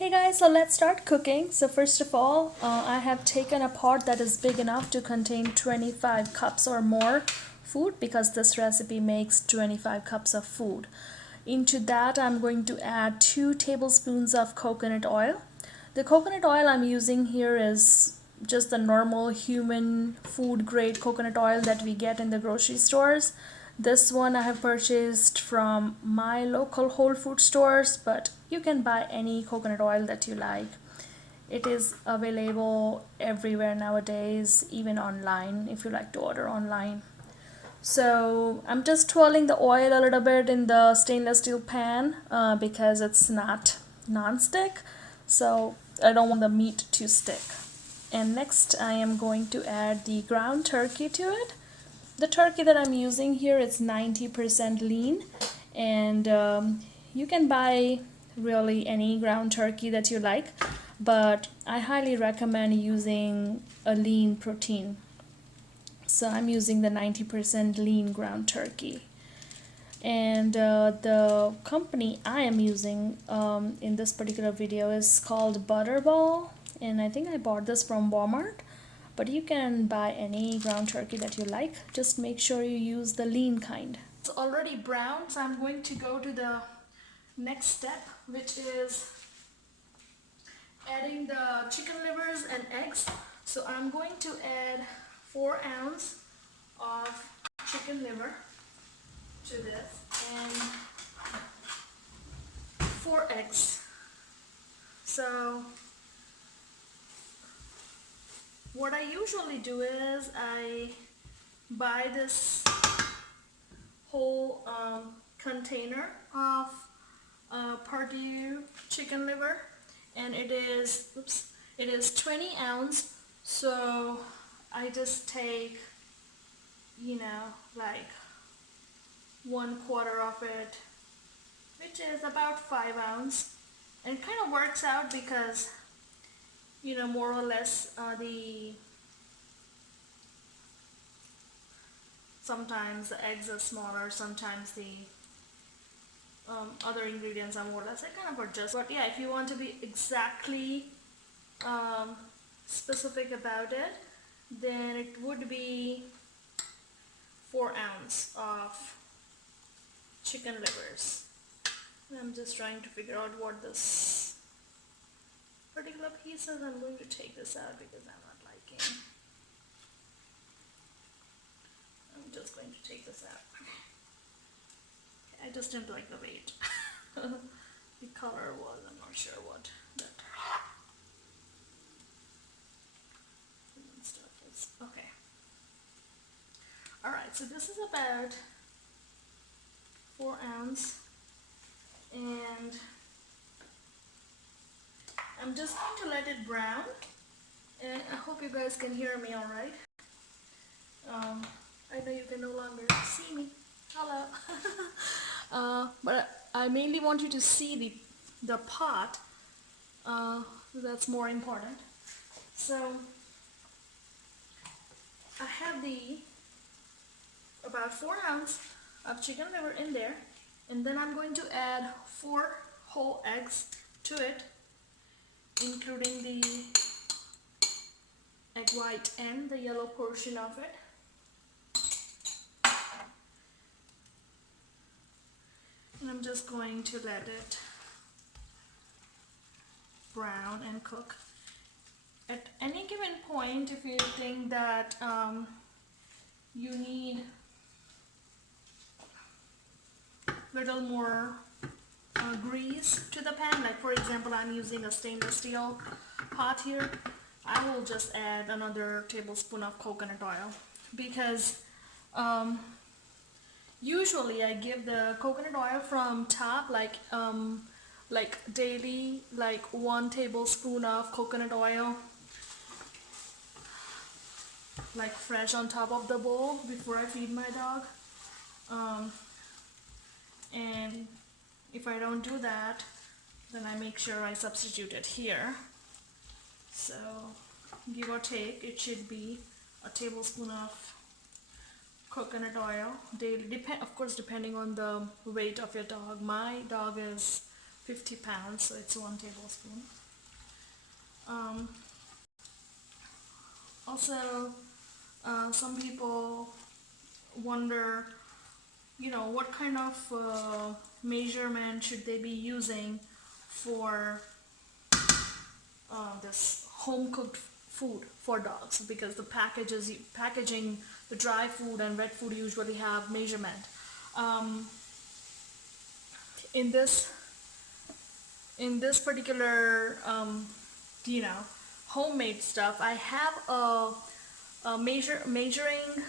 Hey guys, so let's start cooking. So first of all, I have taken a pot that is big enough to contain 25 cups or more food because this recipe makes 25 cups of food. Into that, I'm going to add 2 tablespoons of coconut oil. The coconut oil I'm using here is just the normal human food grade coconut oil that we get in the grocery stores. This one I have purchased from my local Whole Food stores, but you can buy any coconut oil that you like. It is available everywhere nowadays, even online if you like to order online. So I'm just twirling the oil a little bit in the stainless steel pan because it's not non-stick, so I don't want the meat to stick. And next I am going to add the ground turkey to it. The turkey that I'm using here is 90% lean, and you can buy really any ground turkey that you like, but I highly recommend using a lean protein. So I'm using the 90% lean ground turkey. And the company I am using in this particular video is called Butterball, and I think I bought this from Walmart. But you can buy any ground turkey that you like. Just make sure you use the lean kind. It's already brown, so I'm going to go to the next step, which is adding the chicken livers and eggs. So I'm going to add 4 ounces of chicken liver to this and 4 eggs. So what I usually do is I buy this whole container of Purdue chicken liver, and it is 20 ounce. So I just take, like 1/4 of it, which is about 5 ounce, and it kind of works out because more or less sometimes the eggs are smaller, sometimes the other ingredients are more or less. I kind of adjust, but yeah, if you want to be exactly specific about it, then it would be 4 ounce of chicken livers. I'm just trying to figure out what this particular piece is. I'm going to take this out because I'm not liking. I'm just going to take this out. Okay, I just didn't like the weight. The color was, I'm not sure what that stuff is. Okay. Alright, so this is about 4 ounce, and I'm just going to let it brown, and I hope you guys can hear me alright. I know you can no longer see me. Hello. But I mainly want you to see the pot. That's more important. So I have about 4 ounce of chicken liver in there, and then I'm going to add 4 whole eggs to it, including the egg white and the yellow portion of it. And I'm just going to let it brown and cook. At any given point, if you think that you need a little more grease to the pan, like for example I'm using a stainless steel pot here, I will just add another tablespoon of coconut oil, because usually I give the coconut oil from top, like daily, like 1 tablespoon of coconut oil, like fresh on top of the bowl before I feed my dog. And if I don't do that, then I make sure I substitute it here. So give or take, it should be a tablespoon of coconut oil daily, of course depending on the weight of your dog. My dog is 50 pounds, so it's 1 tablespoon. Also, some people wonder, what kind of measurement should they be using for this home cooked food for dogs, because the packaging, the dry food and wet food usually have measurement. In this particular homemade stuff, I have a measuring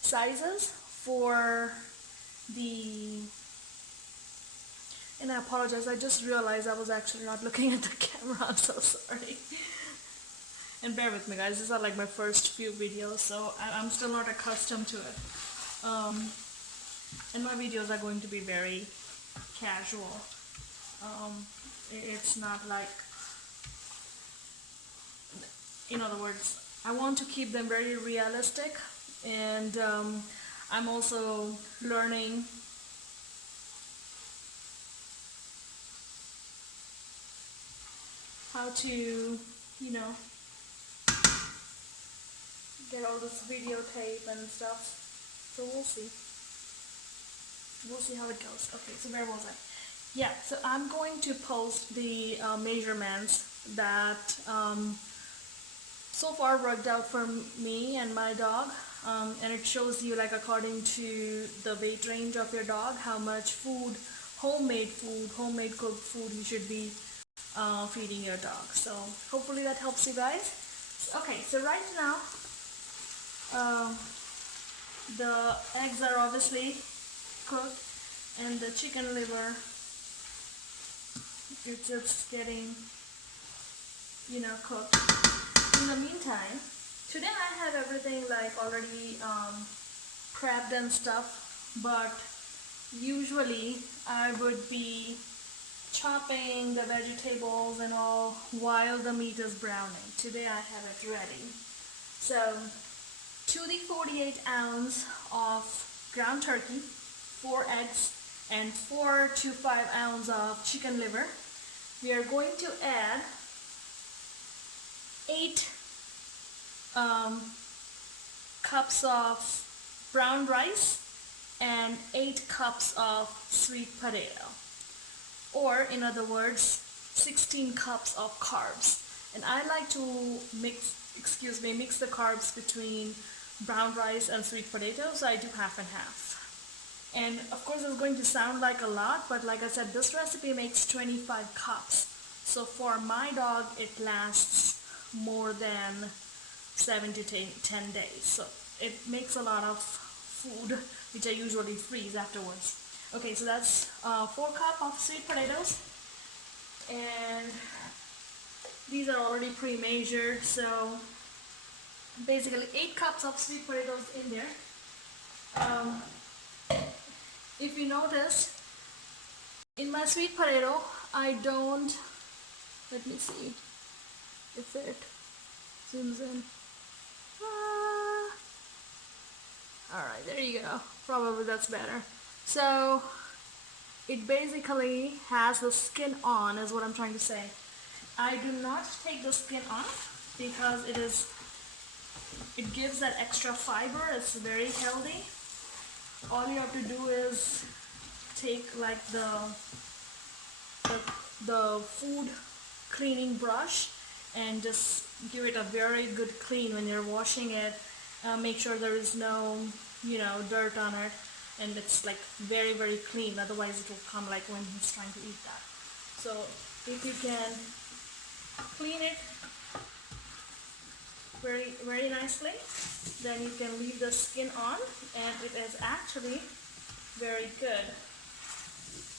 sizes for the, and I apologize, I just realized I was actually not looking at the camera. I'm so sorry. And bear with me, guys, these are like my first few videos, so I'm still not accustomed to it. And my videos are going to be very casual. It's not like, in other words, I want to keep them very realistic, and I'm also learning how to, get all this videotape and stuff. So we'll see. We'll see how it goes. Okay, so where was I? Yeah, so I'm going to post the measurements that so far worked out for me and my dog, and it shows you, like, according to the weight range of your dog, how much food, homemade cooked food you should be feeding your dog. So hopefully that helps you guys. Okay, so right now the eggs are obviously cooked, and the chicken liver, it's just getting cooked. In the meantime, today I have everything like already prepped and stuff, but usually I would be chopping the vegetables and all while the meat is browning. Today I have it ready. So to the 48 ounce of ground turkey, 4 eggs, and 4 to 5 ounces of chicken liver, we are going to add 8 cups of brown rice and 8 cups of sweet potato, or in other words 16 cups of carbs. And I like to mix the carbs between brown rice and sweet potatoes, so I do half and half. And of course it's going to sound like a lot, but like I said, this recipe makes 25 cups. So for my dog it lasts more than 7 to 10 days. So it makes a lot of food, which I usually freeze afterwards. Okay, so that's 4 cups of sweet potatoes, and these are already pre-measured, so basically 8 cups of sweet potatoes in there. If you notice, in my sweet potato, I don't, let me see if it zooms in. Alright, there you go. Probably that's better. So it basically has the skin on, is what I'm trying to say. I do not take the skin off because it gives that extra fiber. It's very healthy. All you have to do is take like the food cleaning brush and just give it a very good clean when you're washing it. Make sure there is no dirt on it, and it's like very, very clean, otherwise it will come like when he's trying to eat that. So if you can clean it very, very nicely, then you can leave the skin on, and it is actually very good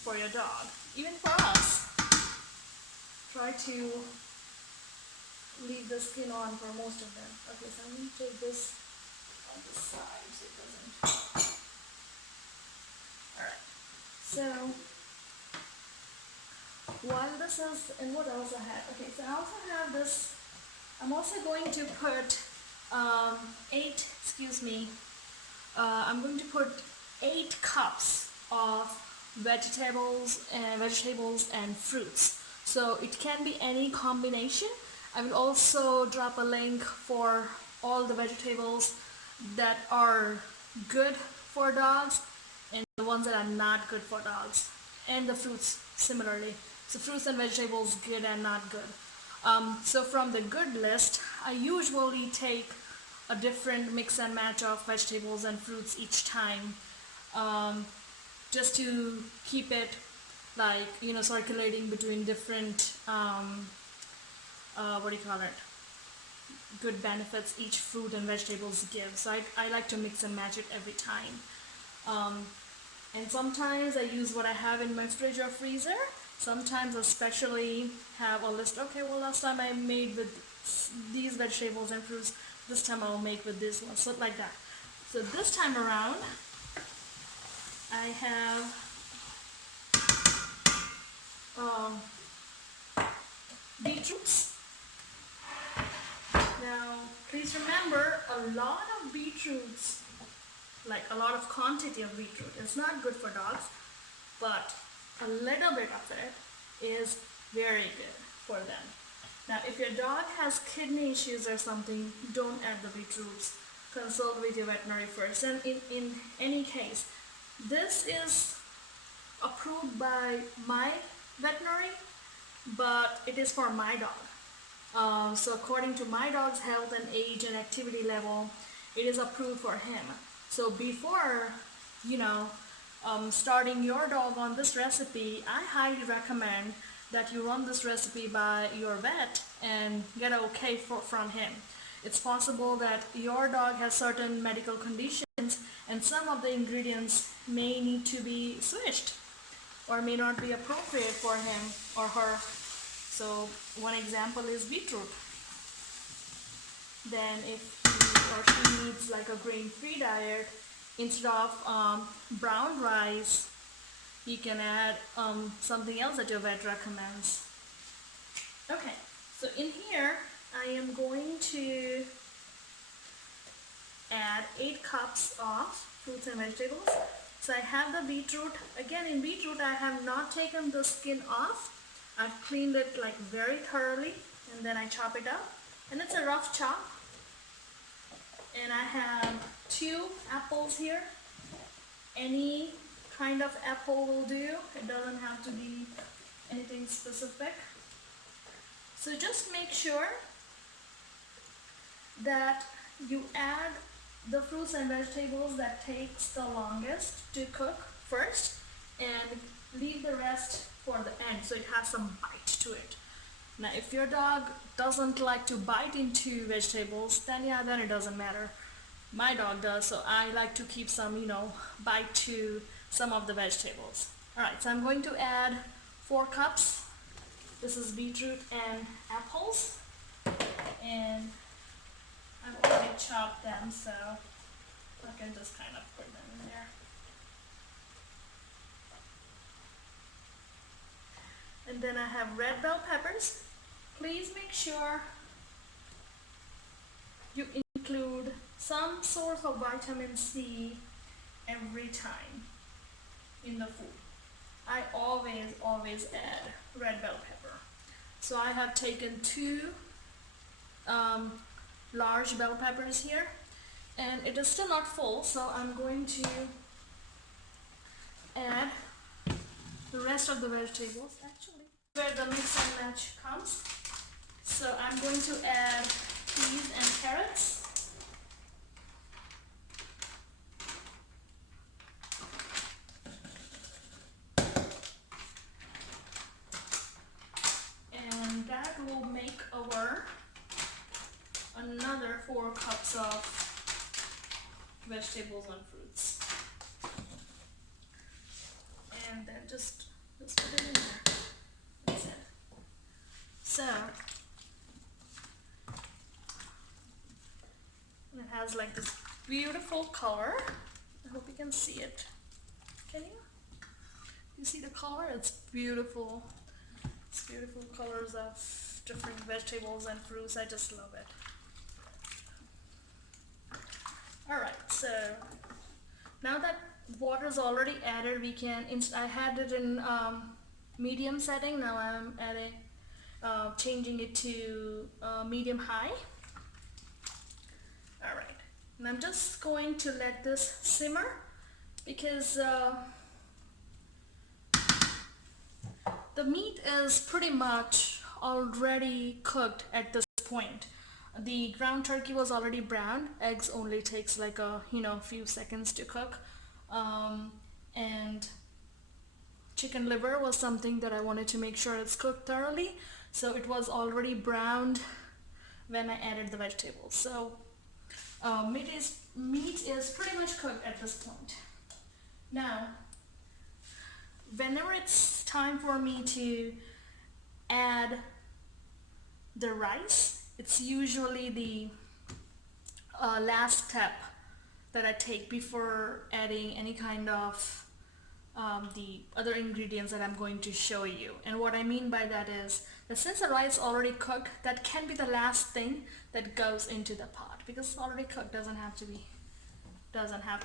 for your dog, even for us. Try to leave the skin on for most of them. Okay, so I'm going to take this on the side so it doesn't. Alright, so while this is, and what else I have? Okay, so I also have this, I'm also going to put I'm going to put 8 cups of vegetables and fruits. So it can be any combination. I will also drop a link for all the vegetables that are good for dogs and the ones that are not good for dogs, and the fruits similarly. So fruits and vegetables, good and not good. So from the good list, I usually take a different mix and match of vegetables and fruits each time, just to keep it like, circulating between different what do you call it, good benefits each fruit and vegetables give. So I like to mix and match it every time. And sometimes I use what I have in my fridge or freezer. Sometimes I especially have a list. Okay, well, last time I made with these vegetables and fruits, this time I'll make with this one, so like that. So this time around I have beetroots. Now please remember, a lot of beetroots, like a lot of quantity of beetroot, is not good for dogs, but a little bit of it is very good for them. Now if your dog has kidney issues or something, don't add the beetroots. Consult with your veterinary first. And in any case, this is approved by my veterinary, but it is for my dog. So according to my dog's health and age and activity level, it is approved for him. So before, starting your dog on this recipe, I highly recommend that you run this recipe by your vet and get an okay from him. It's possible that your dog has certain medical conditions and some of the ingredients may need to be switched or may not be appropriate for him or her. So one example is beetroot. Then if he or she needs like a grain-free diet, instead of brown rice, you can add something else that your vet recommends. Okay, so in here I am going to add 8 cups of fruits and vegetables. So I have the beetroot. Again, in beetroot I have not taken the skin off. I've cleaned it like very thoroughly and then I chop it up, and it's a rough chop. And I have 2 apples here. Any kind of apple will do. It doesn't have to be anything specific. So just make sure that you add the fruits and vegetables that takes the longest to cook first, and leave the rest for the end so it has some bite to it. Now if your dog doesn't like to bite into vegetables, then it doesn't matter. My dog does, so I like to keep some, bite to some of the vegetables. Alright, so I'm going to add 4 cups. This is beetroot and apples, and I've already chopped them, so I can just kind of put them in there. And then I have red bell peppers. Please make sure you include some source of vitamin C every time in the food. I always add red bell pepper. So I have taken 2 large bell peppers here, and it is still not full, so I'm going to add the rest of the vegetables. Actually, where the mix and match comes. So I'm going to add peas and carrots. And that will make our another 4 cups of vegetables and fruits. And then just put it in there. That's it. So it has like this beautiful color. I hope you can see it. Can you? You see the color? It's beautiful. It's beautiful colors of different vegetables and fruits. I just love it. Alright, so now that water is already added. We can, I had it in medium setting. Now I'm adding, changing it to medium high. All right, and I'm just going to let this simmer because the meat is pretty much already cooked at this point. The ground turkey was already browned. Eggs only takes like a few seconds to cook, and chicken liver was something that I wanted to make sure it's cooked thoroughly. So it was already browned when I added the vegetables. So meat is pretty much cooked at this point. Now, whenever it's time for me to add the rice, it's usually the last step that I take before adding any kind of the other ingredients that I'm going to show you. And what I mean by that is that since the rice is already cooked, that can be the last thing that goes into the pot, because it's already cooked, doesn't have to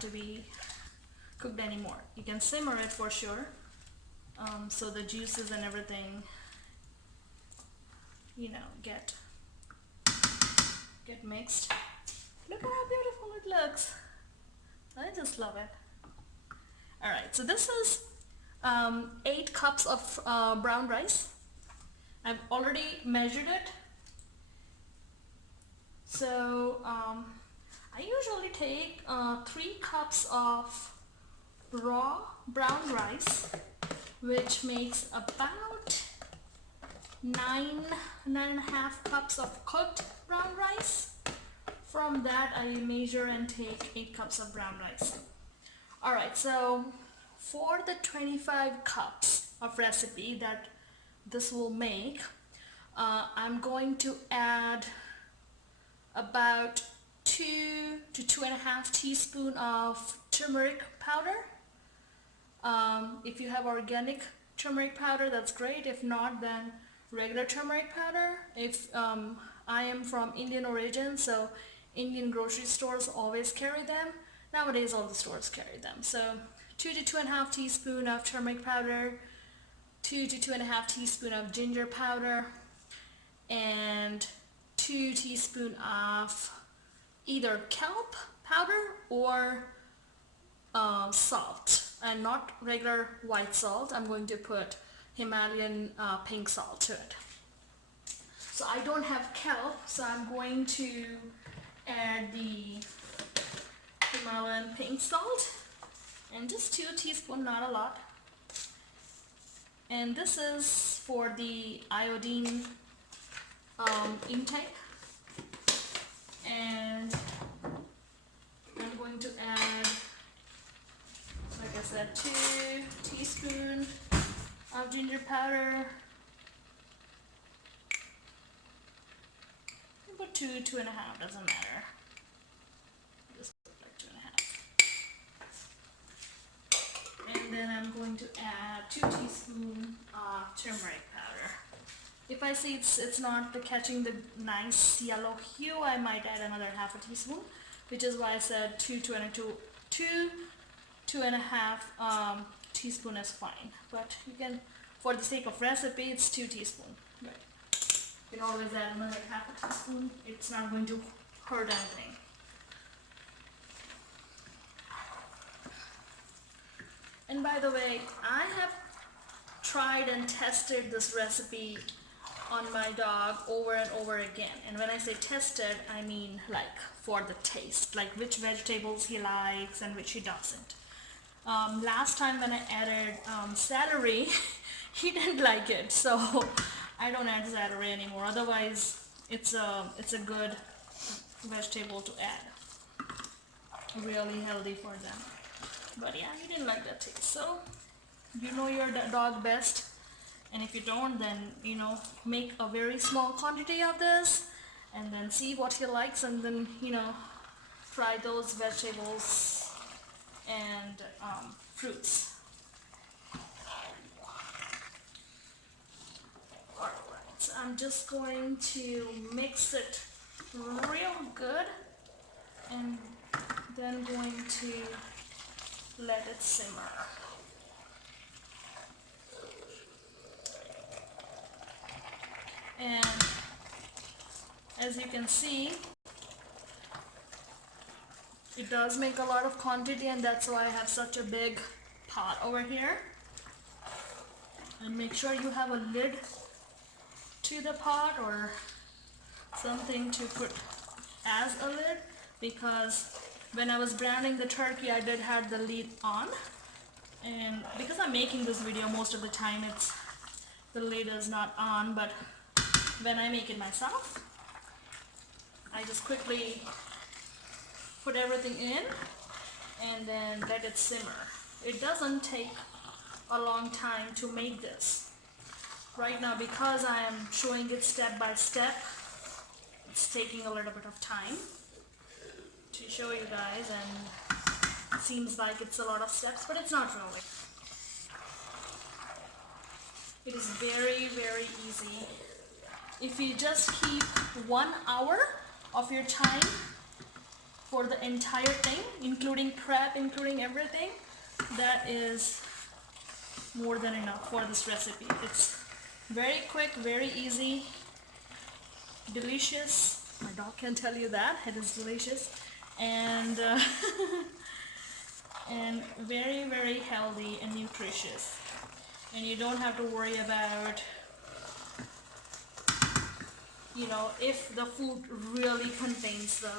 be cooked anymore. You can simmer it for sure, so the juices and everything get mixed. Look at how beautiful it looks. I just love it. Alright, so this is 8 cups of brown rice. I've already measured it. So I usually take 3 cups of raw brown rice, which makes about 9.5 cups of cooked brown rice. From that I measure and take 8 cups of brown rice. Alright, so for the 25 cups of recipe that this will make, I'm going to add about 2 to 2.5 teaspoons of turmeric powder. If you have organic turmeric powder, that's great. If not, then regular turmeric powder. If I am from Indian origin, so Indian grocery stores always carry them. Nowadays all the stores carry them. So 2 to 2.5 teaspoons of turmeric powder, 2 to 2.5 teaspoons of ginger powder, and 2 teaspoons of either kelp powder or salt, and not regular white salt. I'm going to put Himalayan pink salt to it. So I don't have kelp, so I'm going to add the Himalayan pink salt, and just 2 teaspoons, not a lot. And this is for the iodine intake. And I'm going to add, like I said, 2 teaspoons of ginger powder. Put 2, 2.5, doesn't matter. Just put like 2.5. And then I'm going to add 2 teaspoons of turmeric powder. If I see it's not catching the nice yellow hue, I might add another 1/2 teaspoon, which is why I said 2.5 teaspoon is fine. But you can, for the sake of recipe, it's 2 teaspoons. Right. You can always add another 1/2 teaspoon. It's not going to hurt anything. And by the way, I have tried and tested this recipe on my dog over and over again. And when I say tested, I mean like for the taste, like which vegetables he likes and which he doesn't. Last time when I added celery, he didn't like it, so I don't add celery anymore. Otherwise, it's a good vegetable to add. Really healthy for them. But yeah, he didn't like that taste. So you know your dog best, and if you don't, then make a very small quantity of this, and then see what he likes, and then try those vegetables and fruits. Alright, so I'm just going to mix it real good, and then going to let it simmer. And as you can see, it does make a lot of quantity, and that's why I have such a big pot over here. And make sure you have a lid to the pot or something to put as a lid, because when I was browning the turkey I did have the lid on, and because I'm making this video most of the time the lid is not on, but when I make it myself I just quickly put everything in and then let it simmer. It doesn't take a long time to make this. Right now, because I am showing it step by step, it's taking a little bit of time to show you guys, and it seems like it's a lot of steps, but it's not really. It is very, very easy. If you just keep 1 hour of your time for the entire thing, including prep, including everything, that is more than enough for this recipe. It's very quick, very easy, delicious. My dog can tell you that it is delicious, and and very, very healthy and nutritious. And you don't have to worry about, you know, if the food really contains the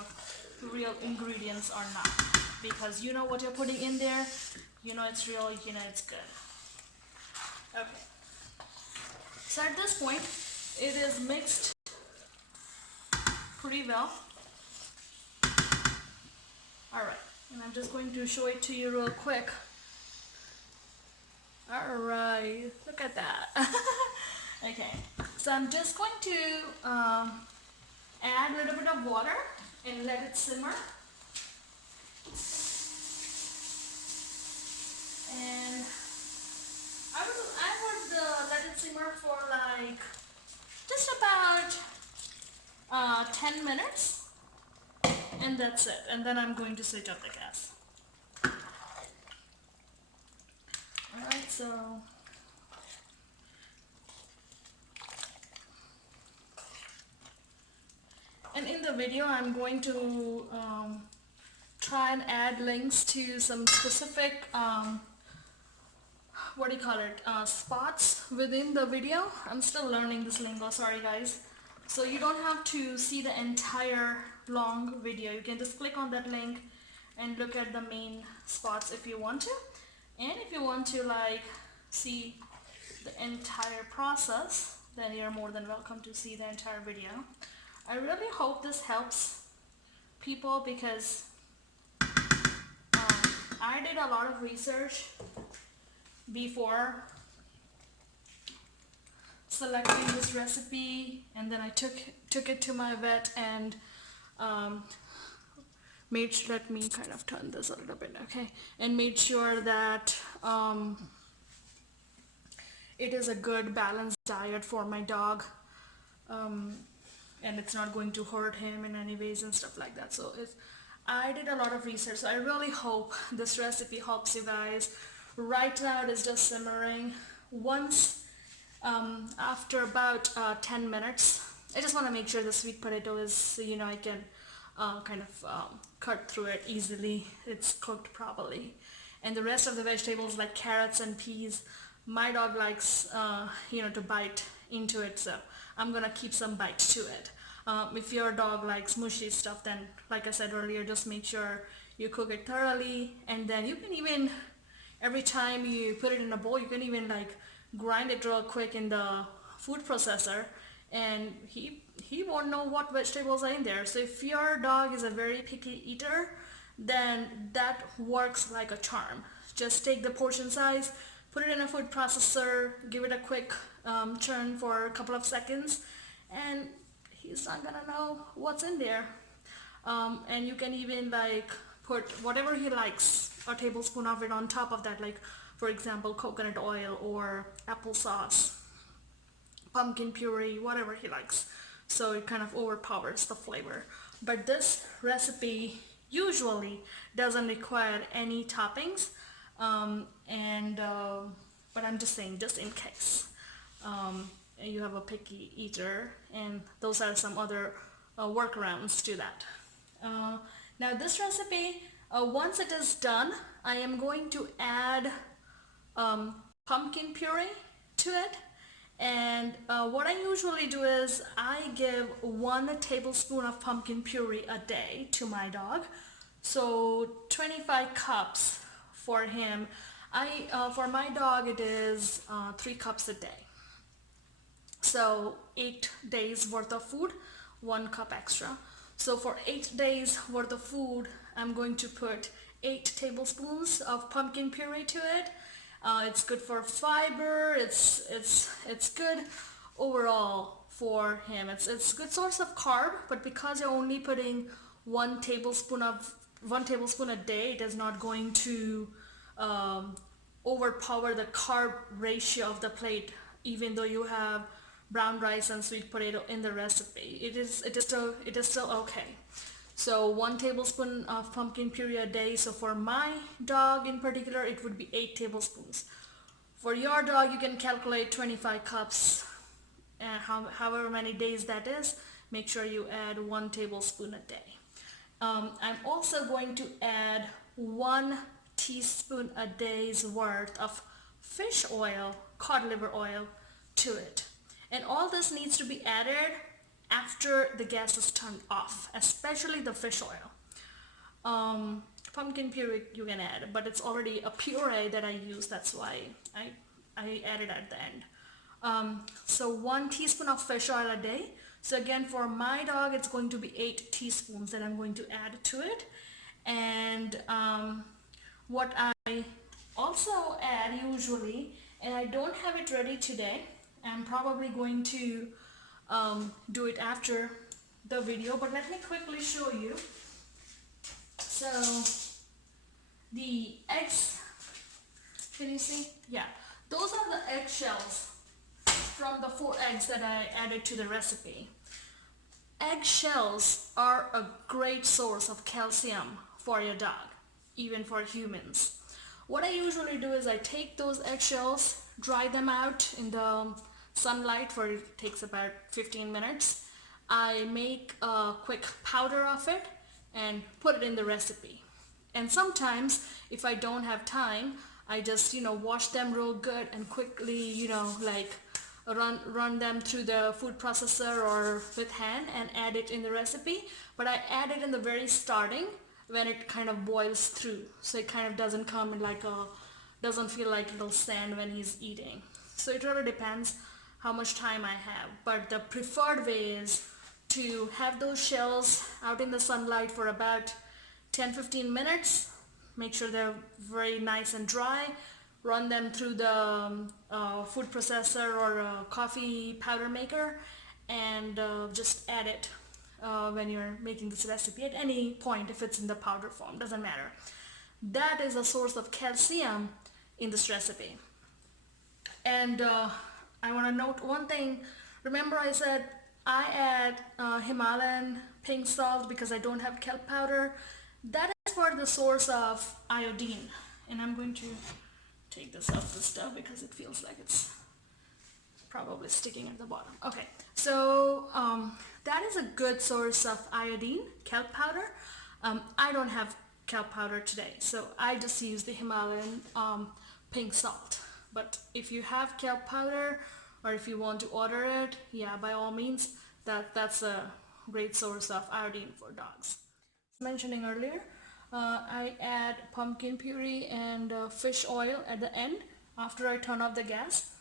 real ingredients or not, because you know what you're putting in there, you know it's real, you know it's good. Okay, so at this point it is mixed pretty well. Alright, and I'm just going to show it to you real quick. Alright, look at that. Okay, so I'm just going to add a little bit of water and let it simmer. And I would let it simmer for like just about 10 minutes, and that's it. And then I'm going to switch up the gas. Alright, so and in the video I'm going to try and add links to some specific what do you call it, spots within the video. I'm still learning this lingo, sorry guys. So you don't have to see the entire long video. You can just click on that link and look at the main spots if you want to. And if you want to like see the entire process, then you're more than welcome to see the entire video. I really hope this helps people, because I did a lot of research before selecting this recipe, and then I took it to my vet and let me kind of turn this a little bit, okay, and made sure that it is a good balanced diet for my dog, and it's not going to hurt him in any ways and stuff like that. So I did a lot of research, so I really hope this recipe helps you guys. Right now it is just simmering. Once after about 10 minutes, I just want to make sure the sweet potato is, you know, I can kind of cut through it easily, it's cooked properly. And the rest of the vegetables like carrots and peas, my dog likes you know, to bite into it, so I'm gonna keep some bite to it. If your dog likes mushy stuff, then like I said earlier, just make sure you cook it thoroughly. And then you can even, every time you put it in a bowl, you can even like grind it real quick in the food processor, and he won't know what vegetables are in there. So if your dog is a very picky eater, then that works like a charm. Just take the portion size, put it in a food processor, give it a quick churn for a couple of seconds, and he's not gonna know what's in there. And you can even like put whatever he likes, a tablespoon of it on top of that, like for example coconut oil or applesauce, pumpkin puree, whatever he likes, so it kind of overpowers the flavor. But this recipe usually doesn't require any toppings. But I'm just saying, just in case you have a picky eater, and those are some other workarounds to that. Now this recipe, once it is done, I am going to add pumpkin puree to it. And what I usually do is I give 1 tablespoon of pumpkin puree a day to my dog. So 25 cups for him. For my dog it is 3 cups a day. So 8 days worth of food, 1 cup extra. So for 8 days worth of food, I'm going to put 8 tablespoons of pumpkin puree to it. It's good for fiber. It's good overall for him. It's a good source of carb, but because you're only putting 1 tablespoon a day, it is not going to overpower the carb ratio of the plate, even though you have brown rice and sweet potato in the recipe. It is still okay. So 1 tablespoon of pumpkin puree a day. So for my dog in particular, it would be 8 tablespoons. For your dog, you can calculate 25 cups, and however many days that is, make sure you add 1 tablespoon a day. I'm also going to add 1 teaspoon a day's worth of fish oil, cod liver oil, to it. And all this needs to be added after the gas is turned off, especially the fish oil. Pumpkin puree you can add, but it's already a puree that I use, that's why I added at the end. So 1 teaspoon of fish oil a day. So again, for my dog, it's going to be 8 teaspoons that I'm going to add to it. And what I also add usually, and I don't have it ready today, I'm probably going to do it after the video, but let me quickly show you. So the eggs, can you see? Yeah, those are the eggshells from the 4 eggs that I added to the recipe. Eggshells are a great source of calcium for your dog, even for humans. What I usually do is I take those eggshells, dry them out in the sunlight for it takes about 15 minutes. I make a quick powder of it and put it in the recipe. And sometimes if I don't have time, I just wash them real good and quickly like run them through the food processor or with hand and add it in the recipe. But I add it in the very starting when it kind of boils through, so it kind of doesn't come in doesn't feel like little sand when he's eating. So it really depends how much time I have, but the preferred way is to have those shells out in the sunlight for about 10-15 minutes. Make sure they're very nice and dry. Run them through the food processor or a coffee powder maker, and just add it when you're making this recipe at any point. If it's in the powder form, doesn't matter. That is a source of calcium in this recipe. And I want to note one thing. Remember I said I add Himalayan pink salt because I don't have kelp powder. That is for the source of iodine. And I'm going to take this off the stove because it feels like it's probably sticking at the bottom. Okay, so that is a good source of iodine, kelp powder. I don't have kelp powder today, so I just use the Himalayan pink salt. But if you have kelp powder, or if you want to order it, yeah, by all means, that's a great source of iodine for dogs. Mentioning earlier, I add pumpkin puree and fish oil at the end after I turn off the gas.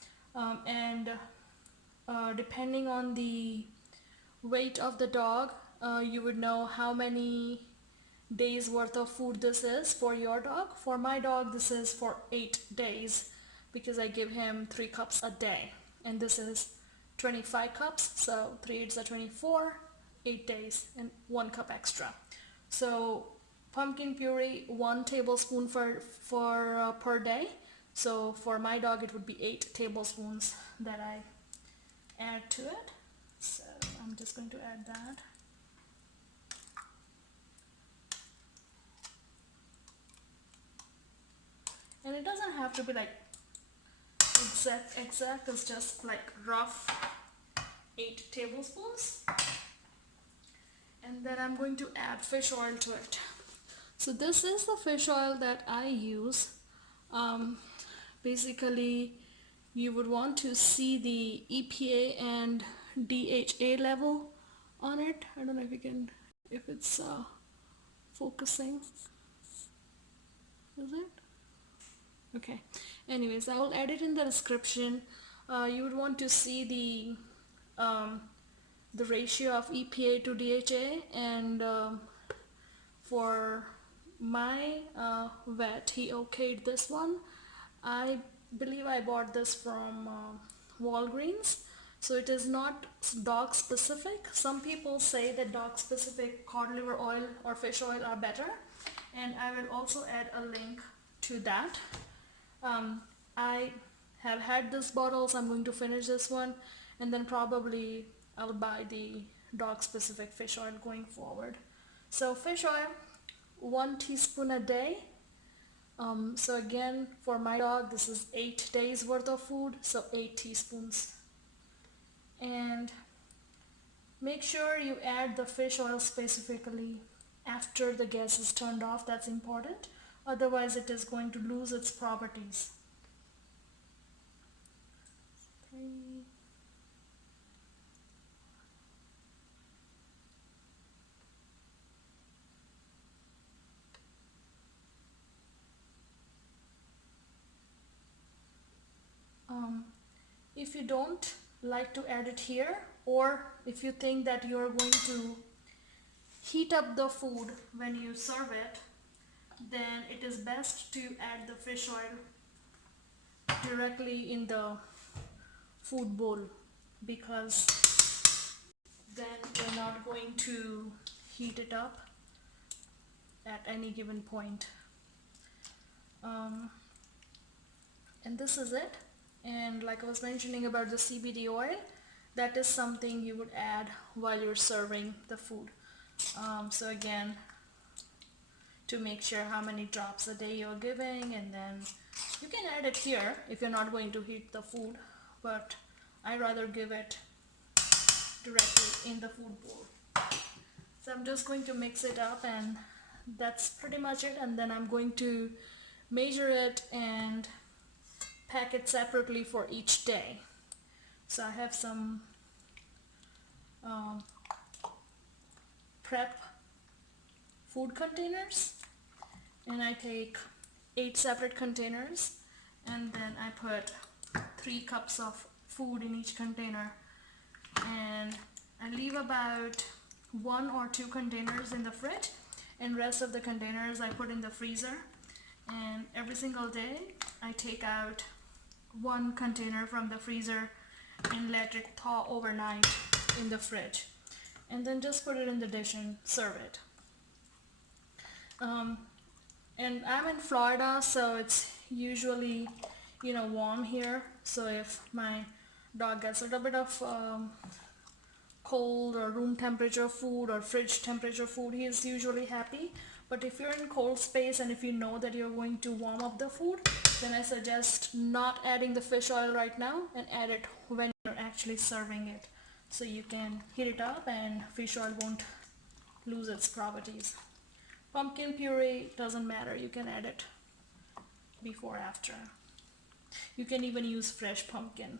Depending on the weight of the dog, you would know how many days worth of food this is for your dog. For my dog, this is for 8 days because I give him 3 cups a day, and this is 25 cups, so 3 8s are 24, 8 days, and 1 cup extra. So pumpkin puree, 1 tablespoon per day. So for my dog it would be 8 tablespoons that I add to it. So I'm just going to add that. And it doesn't have to be like exact, it's just like rough 8 tablespoons. And then I'm going to add fish oil to it. So this is the fish oil that I use. Basically, you would want to see the EPA and DHA level on it. I don't know if it's focusing. Is it? Okay. Anyways, I will add it in the description. You would want to see the ratio of EPA to DHA, and for my vet, he okayed this one. I believe I bought this from Walgreens. So it is not dog specific. Some people say that dog specific cod liver oil or fish oil are better, and I will also add a link to that. I have had this bottle, so I'm going to finish this one, and then probably I'll buy the dog specific fish oil going forward. So fish oil, 1 teaspoon a day. So again, for my dog, this is 8 days worth of food, so 8 teaspoons. And make sure you add the fish oil specifically after the gas is turned off. That's important. Otherwise, it is going to lose its properties. 3. If you don't like to add it here, or if you think that you're going to heat up the food when you serve it, then it is best to add the fish oil directly in the food bowl, because then you're not going to heat it up at any given point. And this is it. And like I was mentioning about the CBD oil, that is something you would add while you're serving the food. So again, to make sure how many drops a day you're giving, and then you can add it here if you're not going to heat the food, but I rather give it directly in the food bowl. So I'm just going to mix it up, and that's pretty much it. And then I'm going to measure it and pack it separately for each day. So I have some prep food containers, and I take 8 separate containers, and then I put 3 cups of food in each container, and I leave about 1 or 2 containers in the fridge, and rest of the containers I put in the freezer. And every single day I take out 1 container from the freezer and let it thaw overnight in the fridge, and then just put it in the dish and serve it. And I'm in Florida, so it's usually warm here. So if my dog gets a little bit of cold or room temperature food or fridge temperature food, he is usually happy. But if you're in cold space and if you know that you're going to warm up the food, then I suggest not adding the fish oil right now, and add it when you're actually serving it, so you can heat it up and fish oil won't lose its properties. Pumpkin puree, doesn't matter, you can add it before, after. You can even use fresh pumpkin.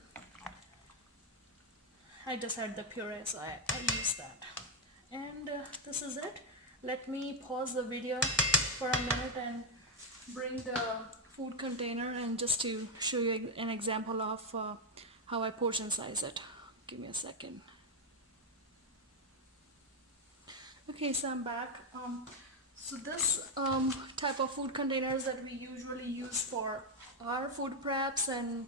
I just had the puree, so I use that. And this is it. Let me pause the video for a minute and bring the food container, and just to show you an example of how I portion size it. Give me a second. Okay, so I'm back. So this type of food containers that we usually use for our food preps and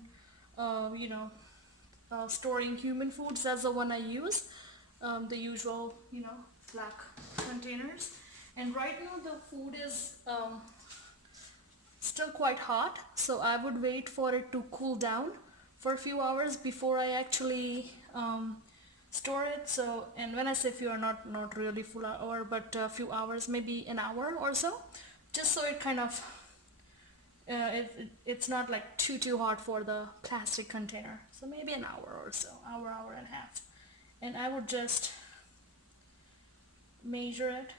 storing human foods, that's the one I use. The usual black containers. And right now the food is still quite hot, so I would wait for it to cool down for a few hours before I actually store it. So, and when I say few, are not really full hour, but a few hours, maybe an hour or so, just so it kind of it's not like too hot for the plastic container. So maybe an hour or so, hour and a half. And I would just measure it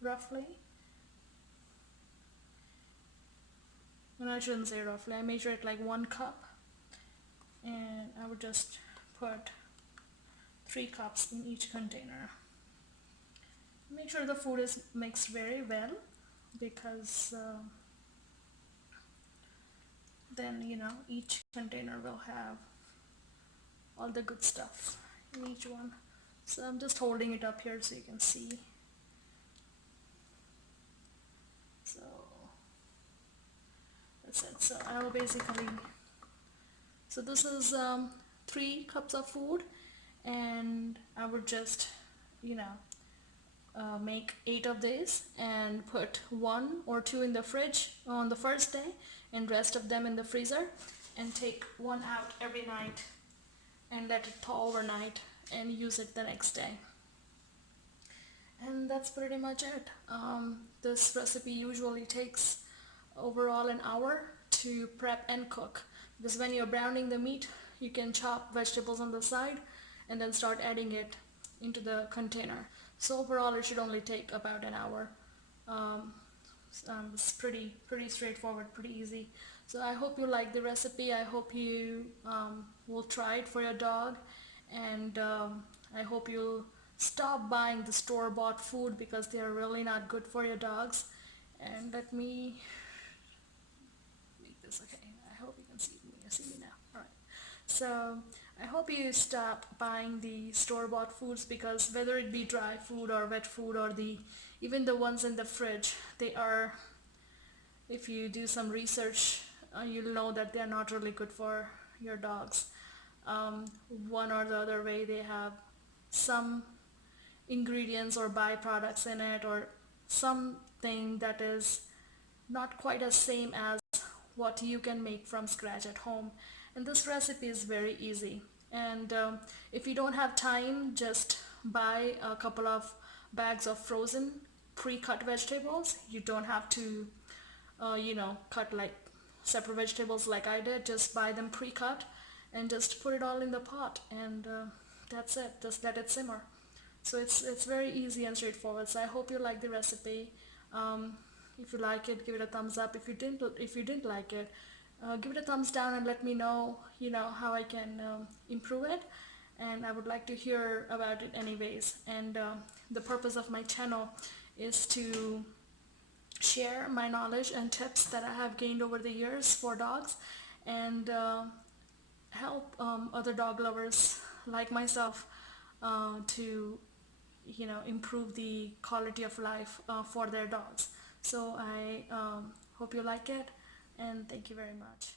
roughly. And I shouldn't say roughly, I measure it like 1 cup. And I would just put 3 cups in each container. Make sure the food is mixed very well, because then each container will have all the good stuff in each one. So I'm just holding it up here so you can see. So that's it. So I will basically, so this is 3 cups of food, and I would just make 8 of these and put 1 or 2 in the fridge on the first day and rest of them in the freezer, and take 1 out every night and let it thaw overnight and use it the next day. And that's pretty much it. This recipe usually takes overall an hour to prep and cook, because when you're browning the meat, you can chop vegetables on the side and then start adding it into the container. So overall it should only take about an hour. It's pretty straightforward, pretty easy. So I hope you like the recipe. I hope you will try it for your dog, and I hope you stop buying the store-bought food, because they are really not good for your dogs. And let me make this okay. I hope you can see me now. Alright. So I hope you stop buying the store-bought foods, because whether it be dry food or wet food, or even the ones in the fridge, they are, if you do some research, you'll know that they're not really good for your dogs. One or the other way, they have some ingredients or byproducts in it, or something that is not quite as same as what you can make from scratch at home. And this recipe is very easy. And if you don't have time, just buy a couple of bags of frozen pre-cut vegetables. You don't have to cut like separate vegetables like I did. Just buy them pre-cut and just put it all in the pot, and that's it. Just let it simmer. So it's very easy and straightforward. So I hope you like the recipe. If you like it, give it a thumbs up. If you didn't like it, give it a thumbs down and let me know how I can improve it. And I would like to hear about it anyways. And the purpose of my channel is to share my knowledge and tips that I have gained over the years for dogs, and help other dog lovers like myself to improve the quality of life for their dogs. So I hope you like it, and thank you very much.